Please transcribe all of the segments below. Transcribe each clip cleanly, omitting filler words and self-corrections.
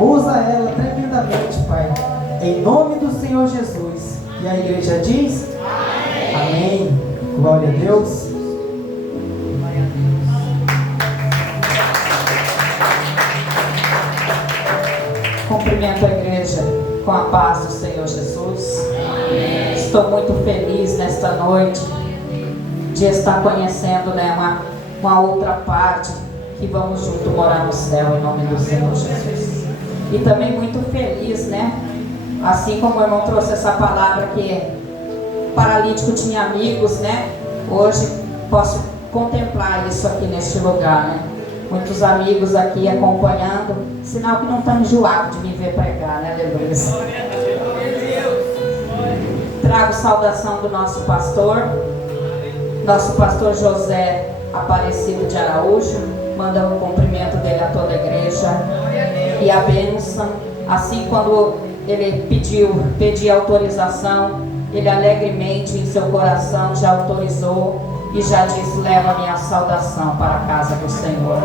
Usa ela tremendamente, Pai. Em nome do Senhor Jesus. E a igreja diz: amém. Glória a Deus. Cumprimento a igreja com a paz do Senhor Jesus. Amém. Estou muito feliz nesta noite de estar conhecendo, uma outra parte que vamos junto morar no céu em nome do Senhor Jesus. E também muito feliz, assim como o irmão trouxe essa palavra que paralítico tinha amigos, hoje posso contemplar isso aqui neste lugar, Muitos amigos aqui acompanhando, sinal que não estão enjoados de me ver pregar, aleluia. Trago saudação do nosso pastor José Aparecido de Araújo, mandando um cumprimento dele a toda a igreja e a bênção. Assim, quando ele pedia autorização, ele alegremente em seu coração já autorizou e já disse: leva a minha saudação para a casa do Senhor.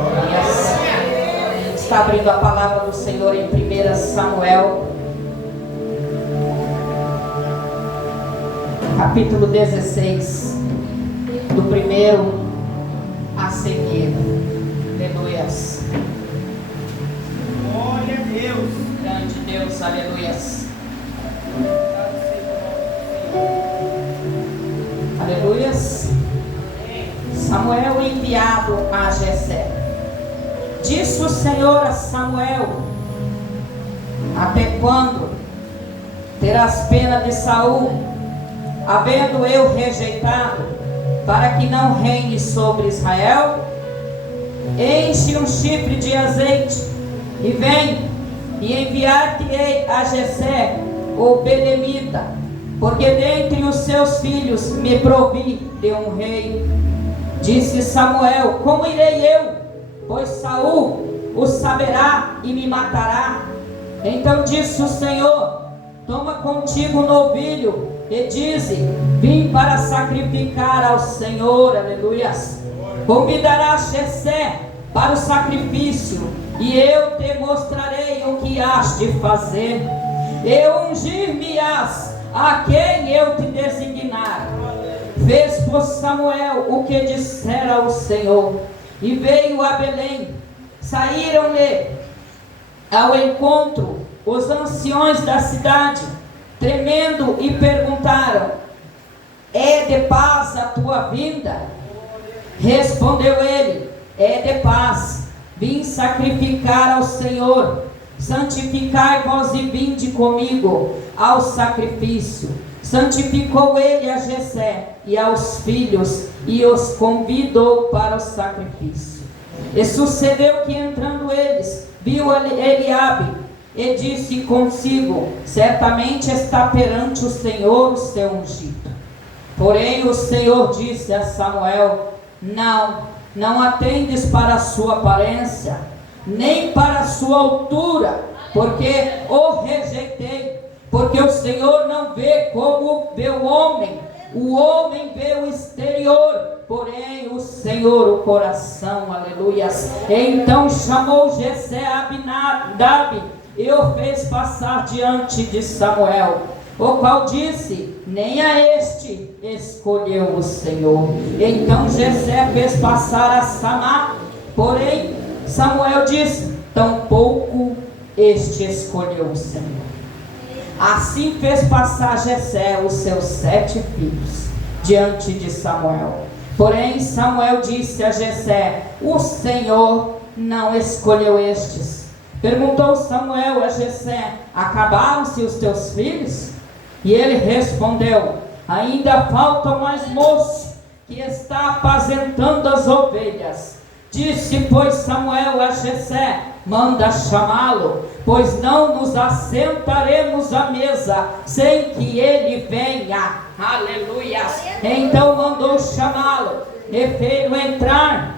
Está abrindo a palavra do Senhor em 1 Samuel, capítulo 16, do primeiro a seguir. Aleluias. Glória a Deus. Grande Deus, aleluias. Aleluias. Samuel enviado a Jessé. Disse o Senhor a Samuel: até quando terás pena de Saul, havendo eu rejeitado, para que não reine sobre Israel? Enche um chifre de azeite e vem, e enviar-te-ei a Jessé, o belemita, porque dentre os seus filhos me provi de um rei. Disse Samuel: como irei eu? Pois Saul o saberá e me matará. Então disse o Senhor: toma contigo um novilho e dize: vim para sacrificar ao Senhor. Aleluias. Convidarás Jessé para o sacrifício, e eu te mostrarei o que has de fazer. E ungir-me-ás a quem eu te designar. Fez, pois, Samuel o que dissera o Senhor, e veio a Belém. Saíram-lhe ao encontro os anciões da cidade, tremendo, e perguntaram: é de paz a tua vinda? Respondeu ele: é de paz. Vim sacrificar ao Senhor. Santificai-vos e vinde comigo ao sacrifício. Santificou ele a Jessé e aos filhos, e os convidou para o sacrifício. E sucedeu que, entrando eles, viu Eliabe, e disse consigo: certamente está perante o Senhor o seu ungido. Porém o Senhor disse a Samuel: não atendes para a sua aparência, nem para a sua altura, porque o rejeitei. Porque o Senhor não vê como vê o homem vê o exterior, porém o Senhor o coração. Aleluias. Então chamou Jessé a Abinadab e o fez passar diante de Samuel, o qual disse: nem a este escolheu o Senhor. Então Jessé fez passar a Samá, porém Samuel disse: tampouco este escolheu o Senhor. Assim fez passar Jessé os seus 7 filhos diante de Samuel. Porém Samuel disse a Jessé: o Senhor não escolheu estes. Perguntou Samuel a Jessé: acabaram-se os teus filhos? E ele respondeu: ainda falta mais moço, que está apacentando as ovelhas. Disse, pois, Samuel a Jessé: manda chamá-lo, pois não nos assentaremos à mesa sem que ele venha. Aleluia. Então mandou chamá-lo, e fez-o entrar.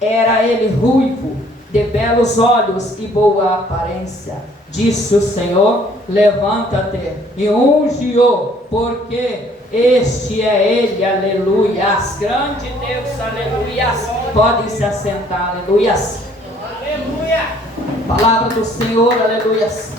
Era ele ruivo, de belos olhos e boa aparência. Disse o Senhor: levanta-te e unge-o, porque este é ele. Aleluias. Grande Deus, aleluias. Podem se assentar, aleluias. Aleluia. Palavra do Senhor, aleluias.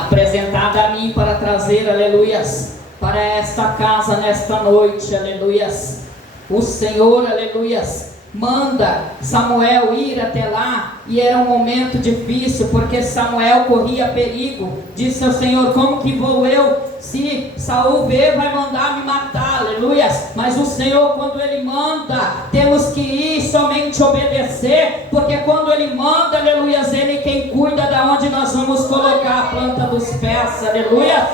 Apresentada a mim para trazer, aleluias, para esta casa nesta noite, aleluias. O Senhor, aleluias, manda Samuel ir até lá, e era um momento difícil, porque Samuel corria perigo. Disse ao Senhor: como que vou eu? Se Saul ver, vai mandar me matar, aleluias. Mas o Senhor, quando Ele manda, temos que ir somente obedecer, porque quando Ele manda, aleluias, Ele é quem cuida de onde nós vamos colocar a planta dos pés, aleluia.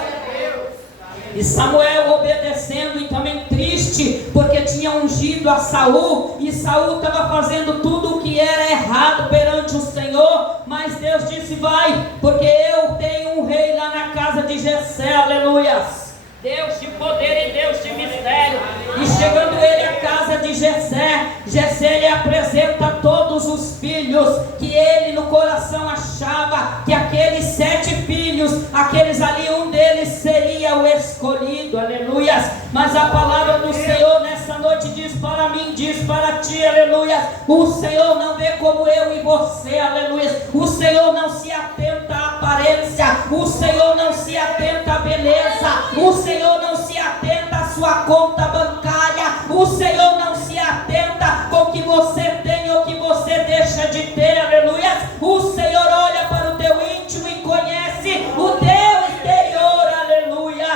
E Samuel obedecendo, e também triste, porque tinha ungido a Saul, e Saul estava fazendo tudo o que era errado perante o Senhor. Mas Deus disse: vai, porque eu tenho um rei lá na casa de Jessé, aleluias. Deus de poder e Deus de mistério. E chegando ele à casa de Jessé, Jessé lhe apresenta todos os filhos que ele no coração achava que aqueles 7 filhos, aqueles ali, um deles seria o escolhido, aleluias. Mas a palavra do Senhor nessa noite diz para mim, diz para ti, aleluias. O Senhor não vê como eu e você, aleluias. O Senhor não se atenta à aparência, o Senhor não se atenta à beleza, o Senhor não se atenta à sua conta bancária, o Senhor não se atenta com o que você tem ou que você deixa de ter, aleluia. O Senhor olha para o teu íntimo e conhece o teu exterior, aleluia.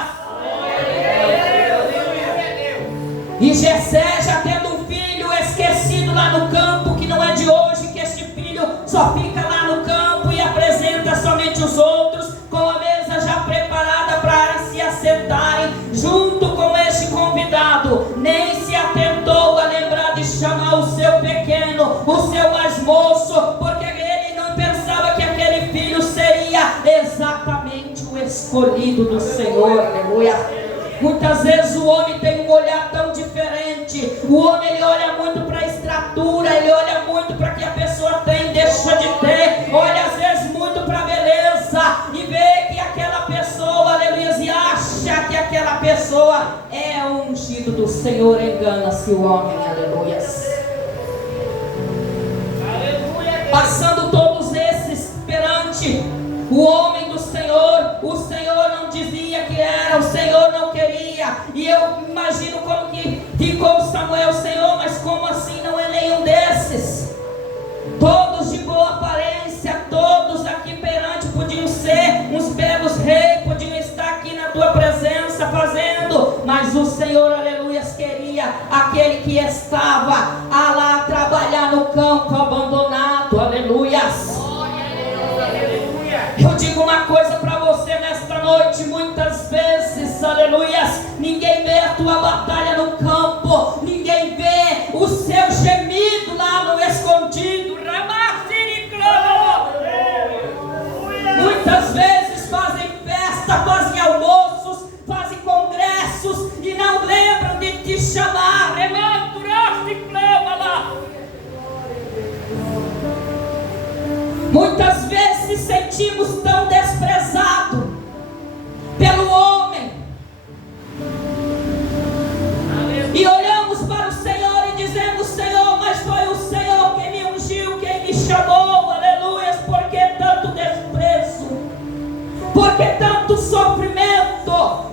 E Jessé, já tendo um filho esquecido lá no campo, que não é de hoje que este filho só fica lá no campo e apresenta somente os outros, com a mesa já preparada para se assentarem junto com este convidado, nem se atentou a lembrar de chamar o seu pequeno, o seu mais moço, porque ele não pensava que aquele filho seria exatamente o escolhido do Senhor, aleluia. Muitas vezes o homem tem um olhar tão diferente. O homem, ele olha muito para a estrutura, ele olha muito para o que a pessoa tem, deixa de ter, olha às vezes muito para a beleza, e vê que aquela pessoa, aleluia, e acha que aquela pessoa é o ungido do Senhor. Engana-se o homem, aleluia. Passando todos esses perante o homem do Senhor, o Senhor não dizia que era, o Senhor não queria. E eu imagino como que ficou Samuel: Senhor, mas como assim não é nenhum desses? Todos de boa aparência, todos aqui perante podiam ser uns belos reis, podiam estar aqui na tua presença fazendo, mas o Senhor, aleluia, queria aquele que estava a lá trabalhar no campo abandonado, aleluia. Eu digo uma coisa para você nesta noite: muitas vezes, aleluia, ninguém vê a tua batalha no campo, ninguém vê o seu gemido lá no escondido. Muitas vezes fazem festa, fazem almoços, fazem congressos e não lembram de te chamar. Muitas vezes sentimos tão desprezados pelo homem, e olhamos para o Senhor e dizemos: Senhor, mas foi o Senhor quem me ungiu, quem me chamou, aleluia. Por que tanto desprezo? Por que tanto sofrimento?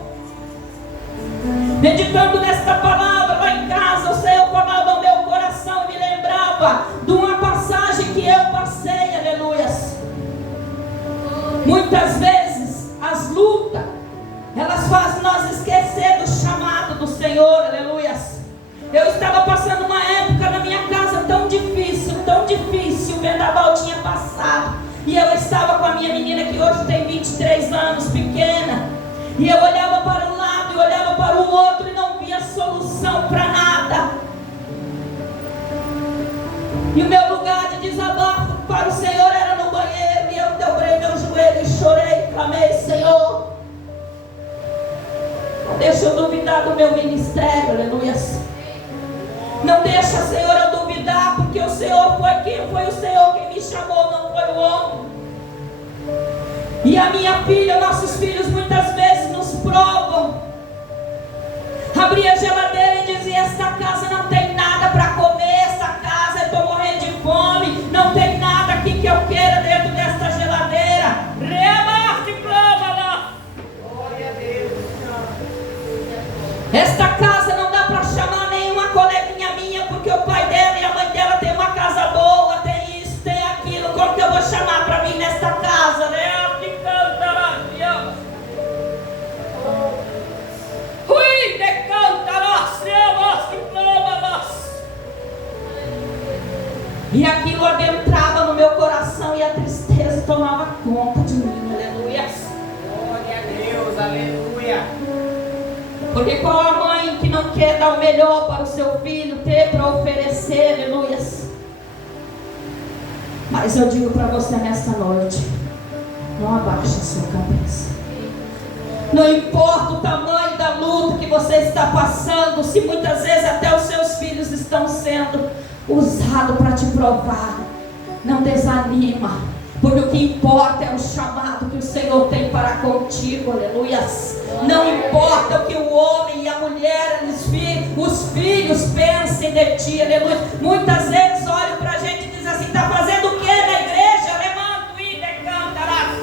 Meditando nesta palavra lá em casa, o Senhor falava ao meu coração e me lembrava de uma passagem que eu passei, aleluia. Muitas vezes as lutas, elas fazem nós esquecer do chamado do Senhor, aleluia. Eu estava passando uma época na minha casa tão difícil, o vendaval tinha passado, e eu estava com a minha menina, que hoje tem 23 anos, pequena, e eu olhava para um lado e olhava para o outro e não via solução para nada. E o meu lugar de desabafo para o Senhor era no banheiro, e eu dobrei meu joelho e chorei, clamei: Senhor, não deixa eu duvidar do meu ministério, aleluia. Não deixa, Senhor, eu duvidar, porque o Senhor foi quem? Foi o Senhor quem me chamou, não foi o homem. E a minha filha, nossos filhos muitas vezes nos provam. Abria a geladeira e dizia: esta casa não tem nada para comer, essa casa é E aquilo adentrava no meu coração e a tristeza tomava conta de mim, aleluia. Glória a Deus, aleluia. Porque qual a mãe que não quer dar o melhor para o seu filho, ter para oferecer, aleluia. Mas eu digo para você nesta noite, não abaixe a sua cabeça. Não importa o tamanho da luta que você está passando, se muitas vezes até os seus filhos estão sendo usados para te provar, não desanima, porque o que importa é o chamado que o Senhor tem para contigo, aleluia. Não importa o que o homem e a mulher, os filhos pensem de ti, aleluia. Muitas vezes olham para a gente e dizem assim: está fazendo o que na igreja? Levanto e decantarás.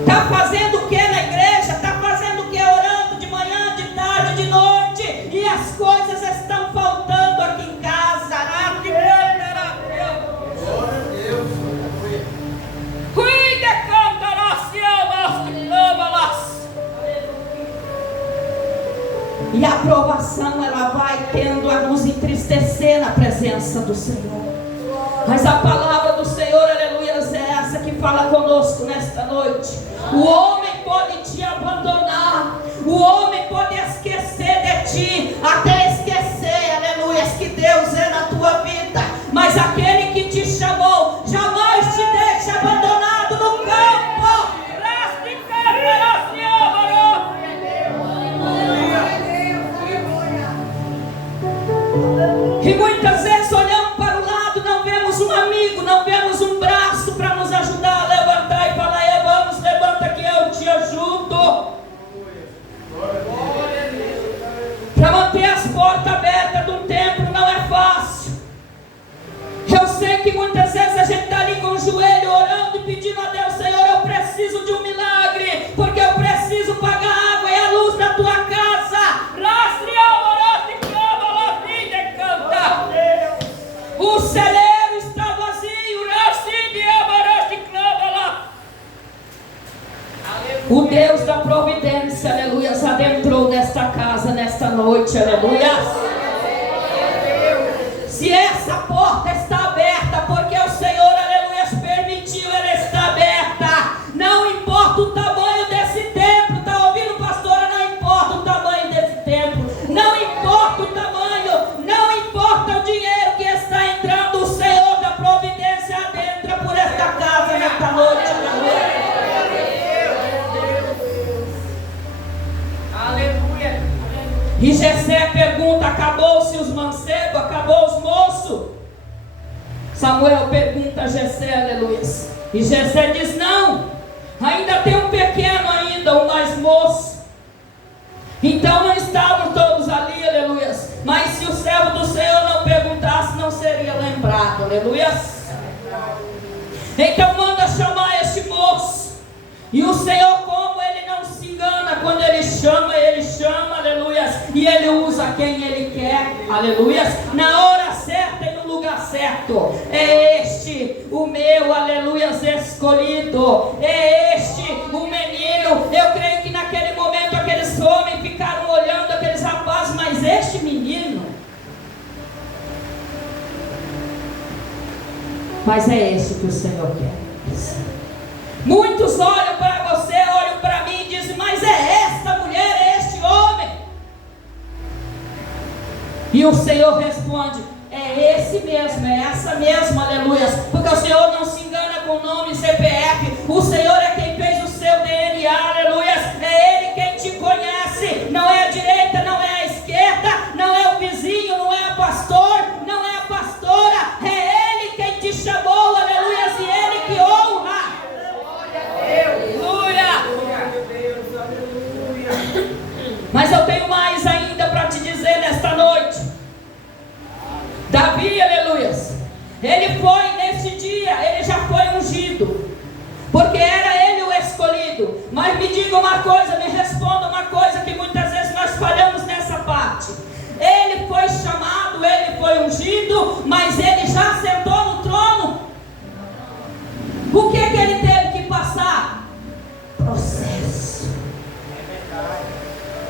Está fazendo o que na igreja? Está fazendo o que? Orando de manhã, de tarde, de noite, e as coisas estão faltando aqui em casa. E a aprovação ela vai tendo a nos entristecer na presença do Senhor. Mas a palavra do Senhor, aleluia, é essa que fala conosco nesta noite. O homem pode te abandonar, o homem pode esquecer de ti, até esquecer, aleluia, que Deus é na tua vida. Mas aquele que te chamou jamais te deixa abandonado no campo. E muitas vezes olhamos para o lado, não vemos um amigo, não vemos um braço para nos ajudar a levantar e falar: vamos, levanta que eu te ajudo. Para manter as portas abertas de um templo não é fácil. Eu sei que muitas vezes a gente está ali com o joelho orando e pedindo a Deus: Senhor, eu preciso de um milagre, porque eu preciso pagar a água e a luz da tua casa. O celeiro está vazio. O Deus da providência, aleluia, adentrou nesta casa, nesta noite, aleluia. Se essa porta está aberta, porque o Senhor, aleluia, permitiu ela estar aberta, não importa o tamanho desse templo. Está ouvindo, pastora? Não importa o tamanho desse templo, não importa o tamanho, não importa o dinheiro que está entrando, o Senhor da providência adentra por esta casa nesta noite, aleluia. Aleluia. E Jessé pergunta: acabou-se os mancebos? Acabou os moços? Samuel pergunta a Jessé, aleluia. E Jessé diz: não, ainda tem um pequeno ainda, um mais moço. Então não estavam todos ali, aleluia. Mas se o servo do Senhor não perguntasse, não seria lembrado, aleluia. Então manda chamar este moço. E o Senhor, como ele não se engana, quando ele chama, aleluia. E ele usa quem ele quer, aleluia. Na hora certa e no lugar certo. É este o meu, aleluia, escolhido. É este o menino. Eu creio que naquele momento aqueles homens ficaram olhando aqueles rapazes, mas este menino. Mas é este que o Senhor quer. Muitos olham para você, olham para mim e dizem: mas é esta mulher, é este homem. E o Senhor responde: é esse mesmo, é essa mesma, aleluia. Porque o Senhor não se engana com nome e CPF. O Senhor é quem fez o seu DNA, aleluia. É Ele quem te conhece. Não é a direita, não é a esquerda, não é o vizinho, não é o pastor, não é a pastora. É Ele quem te chamou, aleluia. E Ele que honra. Mas eu tenho mais ainda para te dizer nesta noite. Davi, aleluia, ele foi nesse dia, ele já foi ungido, porque era ele o escolhido. Mas me diga uma coisa, me responda uma coisa, que muitas vezes nós falhamos nessa parte. Ele foi chamado, ele foi ungido, mas ele já sentou no trono. O que ele teve que passar? Processo.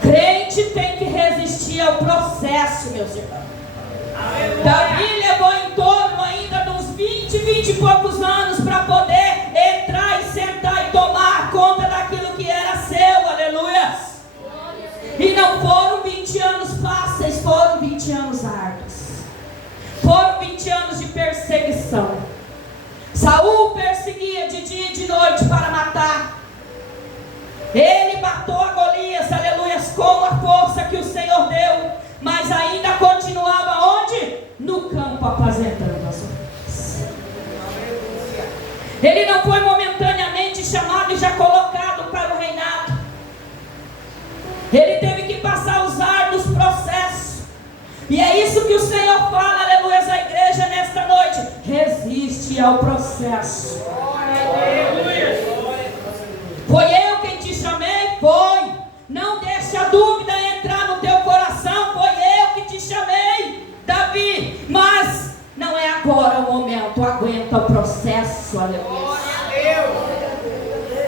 Crente tem que resistir ao processo, meus irmãos. Davi levou em torno Saul perseguia de dia e de noite para matar. Ele matou a Golias, aleluia, com a força que o Senhor deu, mas ainda continuava onde? No campo, apacentando as ovelhas. Ele não foi momentaneamente chamado e já colocado para o reinado. Ele teve que passar os árduos processos. E é isso que o Senhor fala, aleluia, à igreja nesta noite. Resiste ao processo. Foi eu quem te chamei? Foi. Não deixe a dúvida entrar no teu coração. Foi eu que te chamei, Davi. Mas não é agora o momento. Aguenta o processo, aleluia.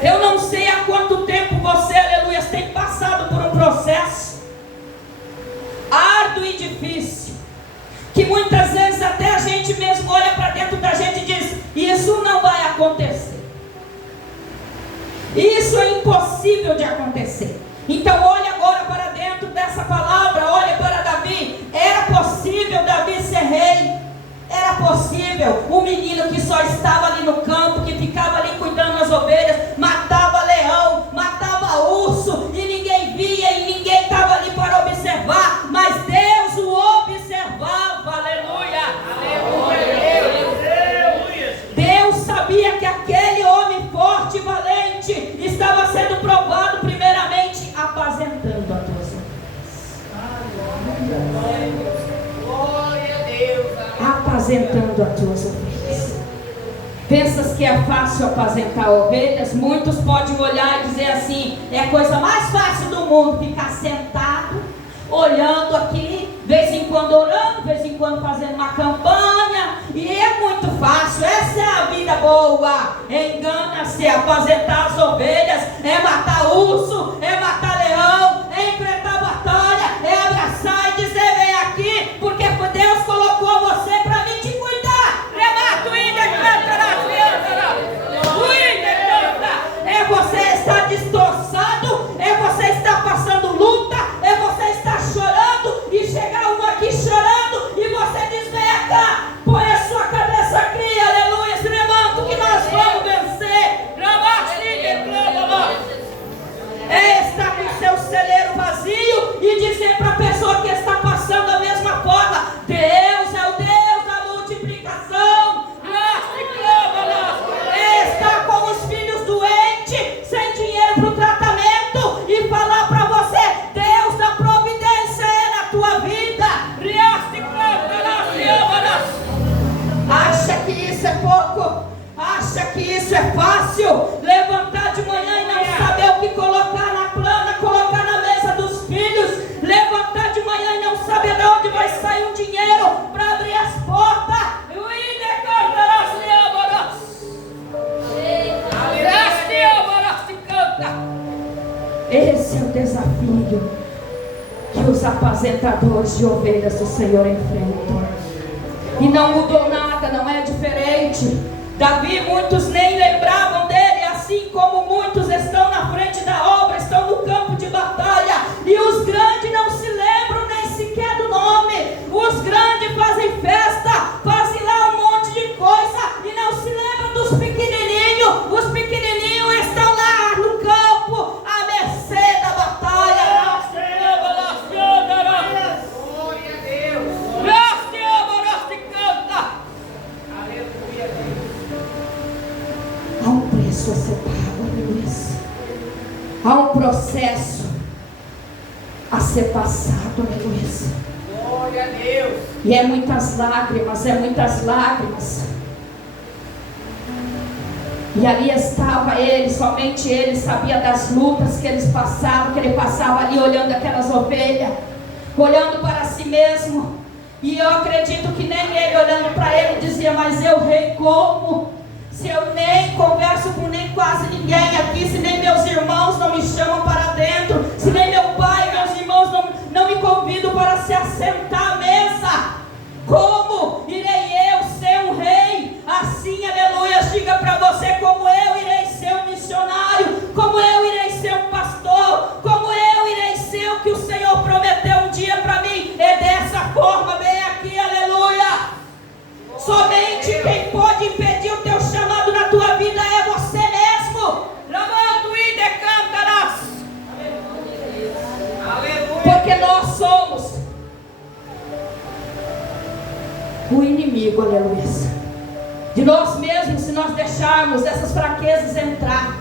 Eu não sei há quanto tempo você, aleluia, tem passado por um processo árduo e difícil, que muitas vezes até a gente mesmo olha para dentro da gente e diz: isso não vai acontecer, isso é impossível de acontecer. Então olhe agora para dentro dessa palavra, olhe para Davi. Era possível Davi ser rei? Era possível. Um menino que só estava ali no campo, que ficava ali cuidando das ovelhas, matava leão, matava urso, e ninguém via e ninguém estava ali para observar, mas Deus o observava, aleluia, aleluia. Deus sabia que aquele homem forte e valente estava sendo provado primeiramente apacentando a tua ovelhas. Glória a Deus. Apacentando as tuas ovelhas. Pensas que é fácil apacentar ovelhas? Muitos podem olhar e dizer assim: é a coisa mais fácil do mundo ficar sentado, olhando aqui, vez em quando orando, vez em quando fazendo uma campanha, e é muito fácil, essa é a vida boa. Engana-se. Apacentar as ovelhas é matar urso, é matar leão, é enfrentar batalha, é abraçar e dizer: vem aqui, porque Deus colocou você para vir te cuidar. Remata o índio, é você estar destroçado, é você estar passando luta, é você estar chorando e chegar um aqui chorando e você diz: vem cá, põe a sua cabeça aqui, aleluia, se levanta que nós vamos vencer. É estar com seu celeiro vazio e dizer para a pessoa que está passando a mesma forma: Deus é o Deus da multiplicação. É estar com os filhos doentes, sem dinheiro para o tratamento, e falar para você: Deus da providência é na tua vida. Acha que isso é pouco? Acha que isso é fácil? Levantar de manhã e não saber o que colocar na plana, colocar na mesa dos filhos. Levantar de manhã e não saber de onde vai sair o dinheiro para abrir as portas. Esse é o desafio que os apacentadores de ovelhas do Senhor enfrentam. E não mudou nada, não é diferente. Davi, muitos nem lembravam dele, assim como muitos estão na frente da obra, estão no campo de batalha, e os grandes não se lembram nem sequer do nome. Os grandes fazem festa, fazem lá um monte de coisa e não se lembram dos pequenininhos. Os pequenininhos estão lá no campo, à mercê da batalha. Glória a Deus. Há um preço a ser pago, aleluia. Há um processo a ser passado, aleluia. Glória a Deus. E é muitas lágrimas, é muitas lágrimas. E ali estava ele, somente ele sabia das lutas que eles passavam, que ele passava ali olhando aquelas ovelhas, olhando para si mesmo. E eu acredito que nem ele olhando para ele dizia: mas eu rei como? Se eu nem converso com nem quase ninguém aqui, se nem meus irmãos não me chamam para dentro, se nem meu pai e meus irmãos não me convidam para se assentar à mesa, como irei eu ser um rei? Assim, aleluia, diga para você: como eu irei ser um missionário, como eu irei ser um pastor, como eu irei ser o que o Senhor prometeu um dia para mim. É dessa forma, vem aqui, aleluia. Somente quem pode impedir o teu chamado inimigo, aleluia. De nós mesmos, se nós deixarmos essas fraquezas entrar,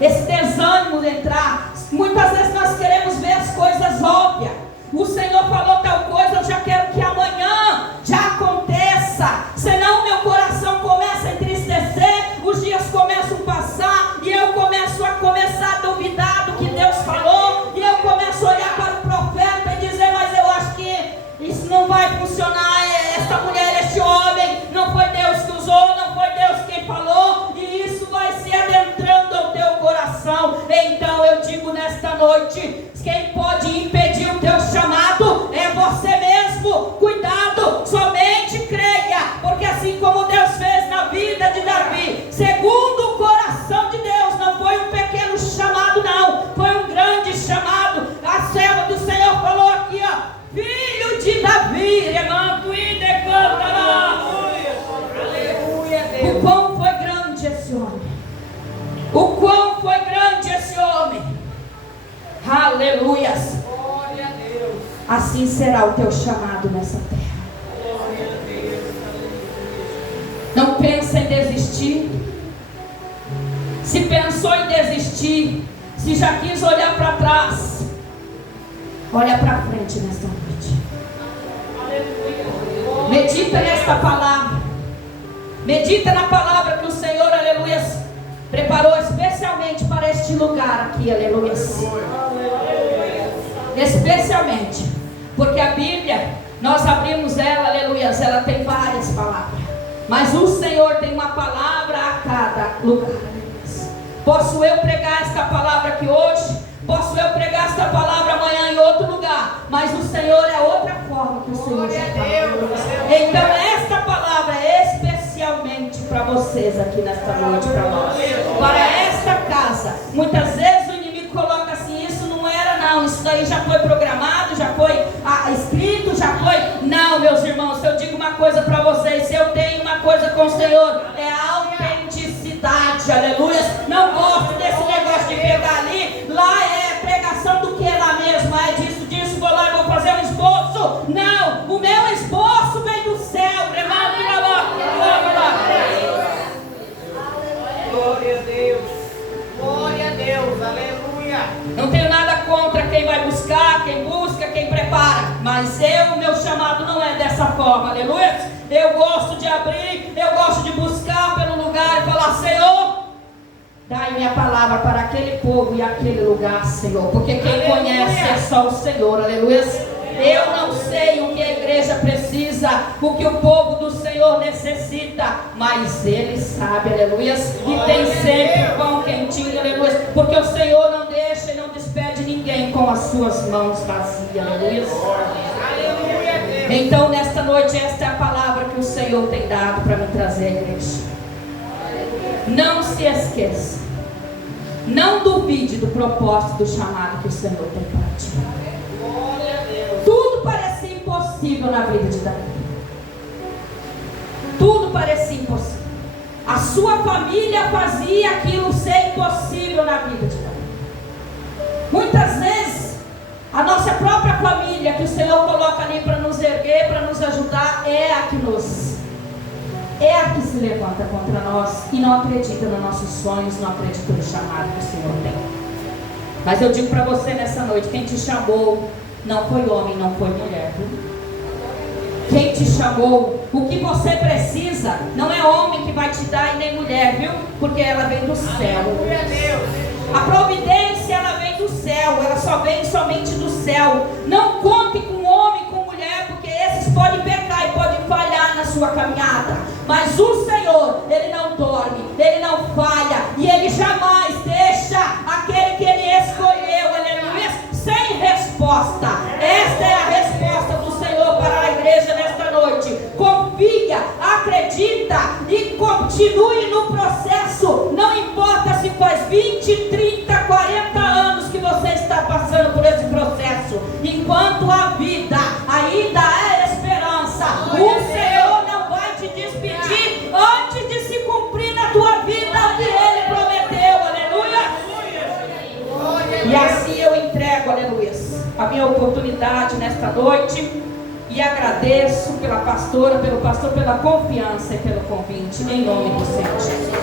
esse desânimo entrar. Muitas vezes nós queremos ver as coisas óbvias. O Senhor falou tal coisa, eu já quero que amanhã já aconteça. Senão meu coração começa a entristecer, os dias começam a passar e eu começo a duvidar do que Deus falou. E eu começo a olhar para o profeta e dizer, mas eu acho que isso não vai funcionar. Essa mulher, esse homem, não foi Deus que usou, não foi Deus quem falou. E isso vai se adentrando ao teu coração. Então eu digo nesta noite, quem pode impedir o teu chamado é você mesmo. Cuidado, somente creia, porque assim como Deus fez na vida de Davi, segundo o coração de Deus, não foi um pequeno chamado não, foi um grande chamado. A serva do Senhor falou aqui, ó, filho de Davi, o quão foi grande esse homem, o quão foi grande esse homem. Aleluias. Glória a Deus. Assim será o teu chamado nessa terra. Glória a Deus. Não pensa em desistir. Se pensou em desistir, se já quis olhar para trás, olha para frente nesta noite. Aleluia. Medita nesta palavra. Medita na palavra que o Senhor, aleluia, preparou especialmente para este lugar aqui, aleluia. Especialmente, porque a Bíblia, nós abrimos ela, aleluia, ela tem várias palavras, mas o Senhor tem uma palavra a cada lugar. Posso eu pregar esta palavra aqui hoje, posso eu pregar esta palavra amanhã em outro lugar, mas o Senhor é outra forma que o Senhor já fala. Então esta palavra é especialmente para vocês aqui nesta noite, para nós, para esta casa. Muitas vezes o inimigo coloca assim, isso não era não, isso daí já foi programado, já foi escrito, já foi. Não, meus irmãos, eu digo uma coisa para vocês, se eu tenho uma coisa com o Senhor, é a autenticidade, aleluia. Não gosto desse negócio de pegar ali, lá é pregação do que lá mesmo, é disso, vou lá e vou fazer um esboço. Não, o meu esboço vem do céu, Glória a Deus. Glória a Deus. Aleluia. Não tenho nada contra quem vai buscar, quem busca, quem prepara, mas o meu chamado não é dessa forma, aleluia. Eu gosto de abrir, eu gosto de buscar pelo lugar e falar, Senhor, dai minha palavra para aquele povo e aquele lugar, Senhor, porque quem conhece é só o Senhor, aleluia. Eu não sei o que a igreja precisa, o que o povo do Senhor necessita, mas Ele sabe, aleluia. E tem sempre pão quentinho, aleluia, porque o Senhor não deixa e não despede ninguém com as suas mãos vazias, aleluia. Então nesta noite esta é a palavra que o Senhor tem dado para me trazer à igreja. Não se esqueça, não duvide do propósito, do chamado que o Senhor tem para ti. Tudo parecia impossível na vida de Davi. Tudo parecia impossível. A sua família fazia aquilo ser impossível na vida de Davi. Muitas vezes a nossa própria família, que o Senhor coloca ali para nos erguer, para nos ajudar, é a que se levanta contra nós e não acredita nos nossos sonhos, não acredita no chamado que o Senhor tem. Mas eu digo para você nessa noite, quem te chamou não foi homem, não foi mulher, viu? Quem te chamou, o que você precisa, não é homem que vai te dar e nem mulher, viu? Porque ela vem do céu. A providência, ela vem do céu, ela só vem somente do céu. Não conte com homem, com mulher, porque esses podem pecar e podem falhar na sua caminhada. Mas o Senhor, Ele não dorme, Ele não falha, e Ele jamais deixa aquele que Ele escolheu, aleluia, sem resposta. Esta é a resposta do Senhor para a igreja nesta noite. Confia, acredita e continue no processo. Não importa se faz 20, 30, 40 anos que você está passando por esse processo. Enquanto a vida ainda é esperança, o Senhor não vai te despedir antes de se cumprir na tua vida o que Ele prometeu, aleluia. E assim eu entrego, aleluia, a minha oportunidade nesta noite. E agradeço pela pastora, pelo pastor, pela confiança e pelo convite, em nome do Senhor Jesus.